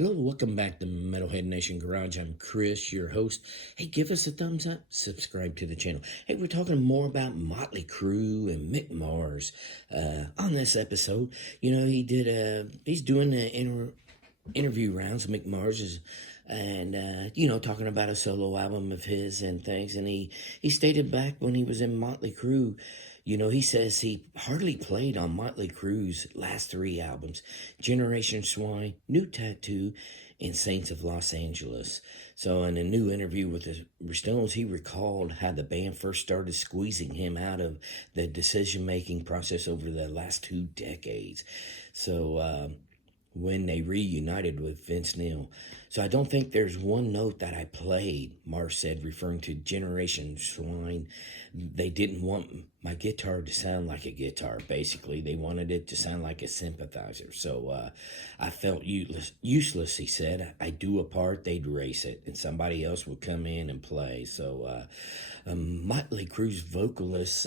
Hello, welcome back to Metalhead Nation Garage. I'm Chris, your host. Hey, give us a thumbs up, subscribe to the channel. Hey, we're talking more about Motley Crue and Mick Mars on this episode. You know, he's doing the interview rounds. Mick Mars is, and talking about a solo album of his and things. And he stated back when he was in Motley Crue. He says he hardly played on Motley Crue's last three albums, Generation Swine, New Tattoo, and Saints of Los Angeles. So in a new interview with the Stones, he recalled how the band first started squeezing him out of the decision-making process over the last 2 decades. So when they reunited with Vince Neil. So I don't think there's one note that I played, Mars said, referring to Generation Swine. They didn't want my guitar to sound like a guitar, basically. They wanted it to sound like a sympathizer. So I felt useless, he said. I'd do a part, they'd race it, and somebody else would come in and play. So Motley Crue's vocalist...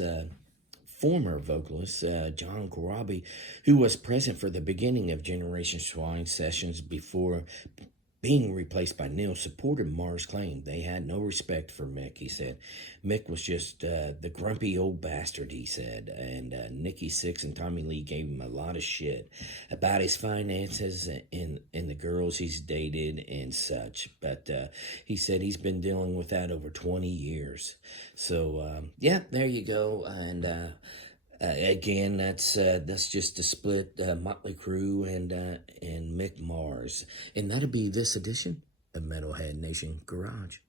former vocalist John Corabi, who was present for the beginning of Generation Swine sessions before being replaced by Neil, supported Mars' claim. They had no respect for Mick, he said. Mick was just the grumpy old bastard, he said, and Nikki Sixx and Tommy Lee gave him a lot of shit about his finances and the girls he's dated and such. But he said he's been dealing with that over 20 years. So, yeah, there you go. And again, that's just a split, Motley Crue and Mick Mars. And that'll be this edition of Metalhead Nation Garage.